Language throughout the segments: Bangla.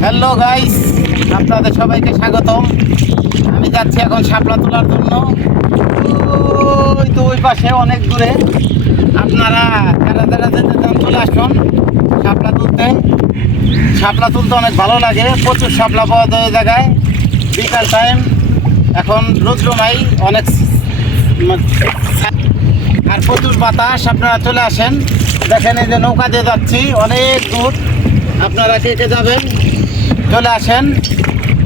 হ্যালো গাইস, আপনাদের সবাইকে স্বাগতম। আমি যাচ্ছি এখন শাপলা তোলার জন্য। ওই তো ওই পাশে অনেক দূরে। আপনারা যারা যারা যেতে চান চলে আসুন শাপলা তুলতে। শাপলা তুলতে অনেক ভালো লাগে, প্রচুর শাপলা পাওয়া যায় ওই জায়গায়। বিকাল টাইম, এখন রৌদ্র নাই, অনেক আর প্রচুর বাতাস। আপনারা চলে আসেন, দেখেন এই যে নৌকা দিয়ে যাচ্ছি অনেক দূর। আপনারা কে কে যাবেন চলে আসেন,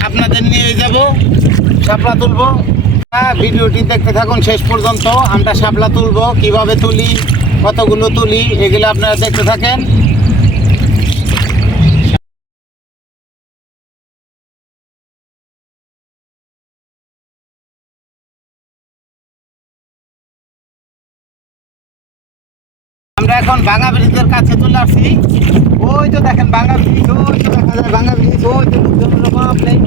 আপনাদের নিয়ে যাব, শাপলা তুলবো। ভিডিওটি দেখতে থাকুন শেষ পর্যন্ত। আমরা শাপলা তুলবো, কিভাবে তুলি, কতগুলো তুলি, এগুলো আপনারা দেখতে থাকেন। আমরা এখন ভাঙা ব্রিজের কাছে চলে আসছি। ওই তো দেখেন ভাঙা ব্রিজ, ওই তো দেখা যায় ভাঙা ব্রিজ। ওই তো লোকজনের অভাব নেই,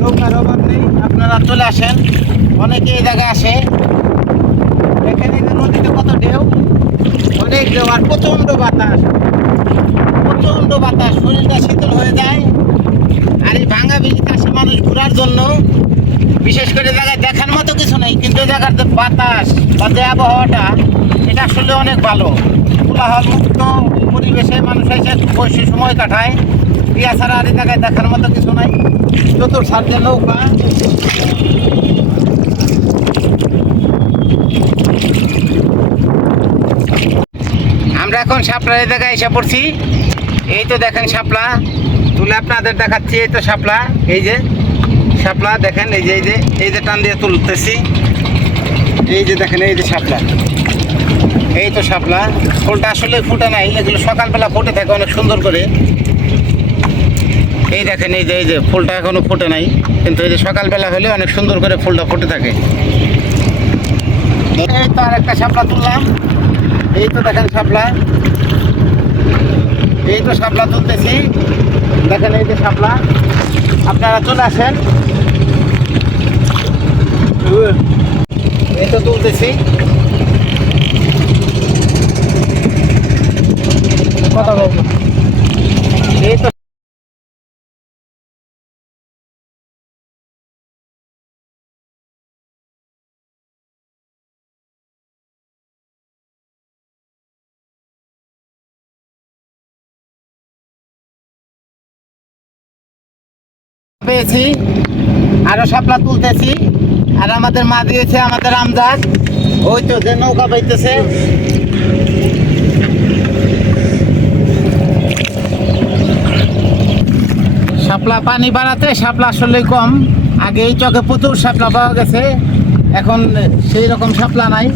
নৌকার অভাব নেই। আপনারা চলে আসেন, অনেকে এই জায়গায় আসে। এখানে নদীতে কত ঢেউ, অনেক ঢেউ আর প্রচণ্ড বাতাস, প্রচণ্ড বাতাস, শরীরটা শীতল হয়ে যায়। আর এই ভাঙা ব্রিজে আসে মানুষ ঘোরার জন্য। বিশেষ করে জায়গায় দেখার মতো কিছু নেই, কিন্তু জায়গার যে বাতাস বা যে আবহাওয়াটা, এটা আসলে অনেক ভালো। কোলাহল মুক্ত পরিবেশে মানুষ এসে বসে সময় কাটায়। ইয়া ছাড়া আর এই জায়গায় দেখার মতো কিছু নাই। চতুর সার্জে নৌকা, আমরা এখন শাপলার এই জায়গায় এসে পড়ছি। এই তো দেখেন শাপলা তুলে আপনাদের দেখাচ্ছি। এই তো শাপলা, এই যে শাপলা দেখেন, এই যে এই যে টান দিয়ে তুলতেছি। এই যে দেখেন, এই যে শাপলা, এই তো শাপলা। ফুলটা আসলে ফুটে নাই, এগুলো সকালবেলা ফুটে থাকে অনেক সুন্দর করে। এই দেখেন, এই যে ফুলটা এখনো ফুটে নাই, কিন্তু এই যে সকালবেলা হলে অনেক সুন্দর করে ফুলটা ফুটে থাকে। এই তো আর একটা শাপলা তুললাম। এই তো দেখেন শাপলা, এই তো শাপলা তুলতেছি। দেখেন এই যে শাপলা, আপনারা চলে আসেন। এই তো তুলতেছি। কথা বলবো, এই তো পেয়েছি, আরো শাপলা তুলতেছি। আর আমাদের মা দিয়েছে আমাদের আমজাদ, ওই তো যে নৌকা বাইতেছে। শাপলা পানি বাড়াতে শাপলা আসলে কম। আগে এই চকে প্রচুর শাপলা পাওয়া গেছে, এখন সেই রকম শাপলা নাই,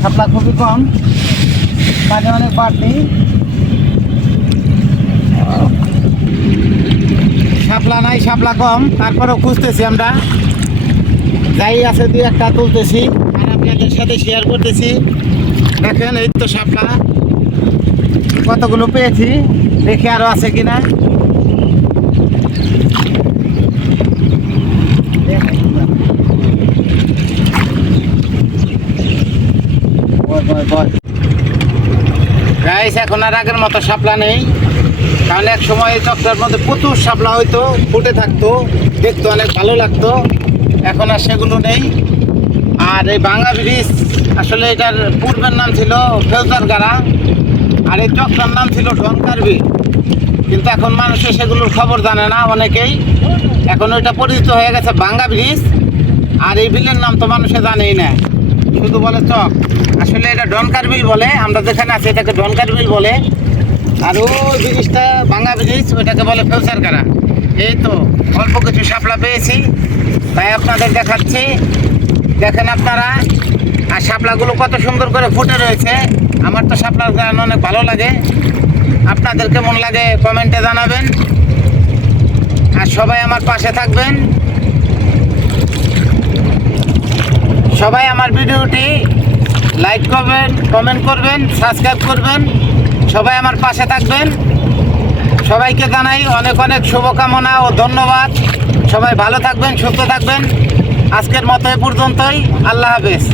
শাপলা খুবই কম, পানি অনেক বাড়তি। শাপলা নাই, শাপলা কম, তারপরেও খুঁজতেছি আমরা। যাই আছে দুই একটা তুলতেছি আর আপনাদের সাথে শেয়ার করতেছি। দেখেন এই তো শাপলা কতগুলো পেয়েছি, দেখি আরো আছে কিনা। গাইস, এখন আর আগের মতো শাপলা নেই, কারণ এক সময় এই চকটার মধ্যে প্রচুর শাপলা হইতো, ফুটে থাকতো, দেখতে অনেক ভালো লাগতো। এখন আর সেগুলো নেই। আর এই ভাঙা ব্রিজ আসলে এটার পূর্বের নাম ছিল ফেউজারগাড়া, আর এই চকটার নাম ছিল ঢনকার বিল। কিন্তু এখন মানুষে সেগুলোর খবর জানে না অনেকেই। এখন ওইটা পরিচিত হয়ে গেছে ভাঙা ব্রিজ, আর এই বিলের নাম তো মানুষে জানেই না, শুধু বলে চক। আসলে এটা ঢনকার বিল বলে, আমরা যেখানে আছি এটাকে ঢনকার বিল বলে। আর ওই ব্রিজটা ভাঙা ব্রিজ, ওইটাকে বলে ফেউজারগাড়া। এই তো অল্প কিছু শাপলা পেয়েছি, তাই আপনাদের দেখাচ্ছি। দেখেন আপনারা, আর শাপলাগুলো কত সুন্দর করে ফুটে রয়েছে। আমার তো শাপলার গান অনেক ভালো লাগে, আপনাদের কেমন লাগে কমেন্টে জানাবেন। আর সবাই আমার পাশে থাকবেন, সবাই আমার ভিডিওটি লাইক করবেন, কমেন্ট করবেন, সাবস্ক্রাইব করবেন, সবাই আমার পাশে থাকবেন। সবাইকে জানাই অনেক অনেক শুভকামনা ও ধন্যবাদ। সবাই ভালো থাকবেন, সুস্থ থাকবেন। আজকের মতো এ পর্যন্তই, আল্লাহ হাফেজ।